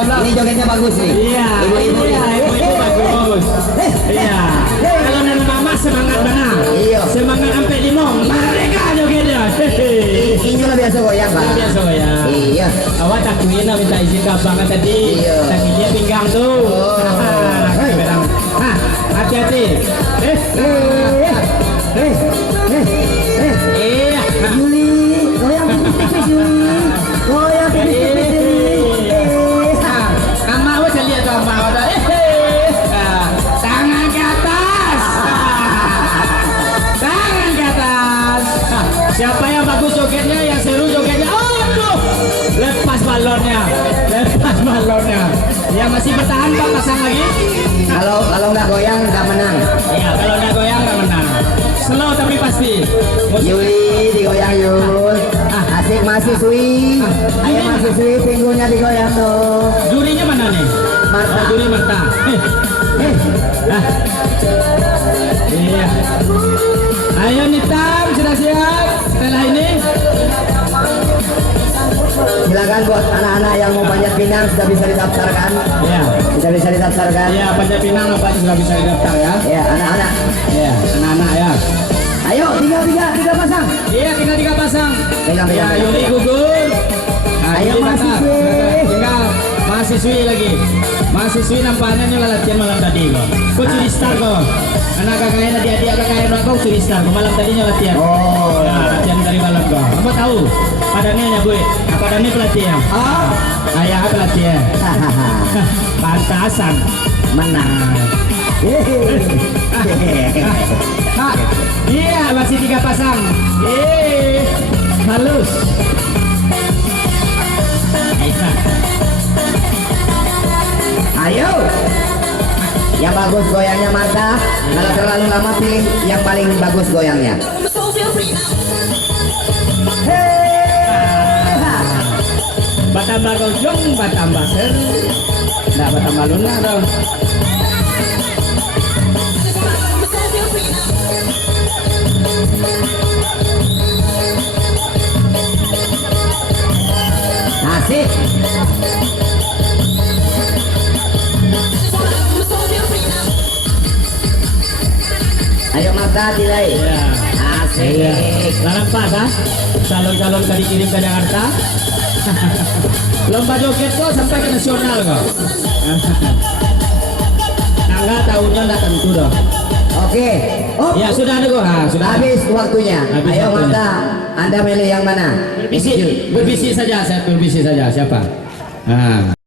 Ini jogetnya bagus nih. Iya. Ibu-ibu Iya, nih. ibu-ibu bagus. Iya. Kalau dan mama semangat benar. Iya. Semangat sampai limong. Mereka jogetnya. Ini lah biasa goyang, Pak. Biasa ya. Iya. Awak takuin minta izin ke abang tadi. Iya. Kakinya pinggang tuh. Hah, hati-hati. Iya. Yuli, goyang tipis-tipis Yuli. Goyang tipis-tipis Yuli. Ama awak saya lihat tuh ama awak. Tangan ke atas. Tangan ke atas. Siapa yang bagus jogetnya, yang seru jogetnya? Aduh, lepas balonnya, lepas balonnya. Yang masih bertahan Pak, pasang lagi. Kalau nggak goyang nggak menang. Iya, kalau nggak goyang nggak menang. Slow tapi pasti. Yuli digoyang Yul. Asik mahasiswi. Ayo mahasiswi pinggulnya digoyang dong. Jurinya mana nih? Marta. Oh, juri Marta. Iya. Ayo Nitam, sudah siap? Setelah ini Silakan buat anak-anak yang mau panjat pinang sudah bisa didaftarkan. ya. Sudah bisa didaftarkan. Ya, Panjat Pinang apa sudah bisa didaftar ya? Ya, anak-anak. Ya, anak-anak ya. Ayo, tiga pasang. Iya, tinggal 3 pasang. Pegang, Ya, pegang. Yuli gugur. Nah, Ayo, Yuli mahasiswi. datang. Tinggal mahasiswi lagi. Mahasiswi nampaknya nih latihan malam tadi kok. Kok curi star kok. Anak kakaknya adik-adik kakaknya kok curi star. Malam tadinya latihan. Oh. Ya, latihan dari malam kok. Kamu tahu? Padanya Bu. Padanya pelatihan. Oh. Ayah pelatihan. Hahaha. Pantasan. Menang. Hah, iya masih 3 pasang. Halus. Ayo. Yang bagus goyangnya Marta. Kalau terlalu lama pilih yang paling bagus goyangnya. Batambah gojong, batambah ser. Nggak batambah lunak dong. Asik. Ayo Marta tilai. Iya. Asik. Iya. Larang pas ah. Calon-calon tadi kirim ke Jakarta. Lomba joget kok sampai ke nasional kok. Tanggal tahunnya nggak tentu dong. Oke. Oh, Ya sudah ada kok. Sudah. habis waktunya. Habis Ayo waktunya. Marta, Anda milih yang mana? Berbisik saja, saya berbisik saja. Siapa? Nah.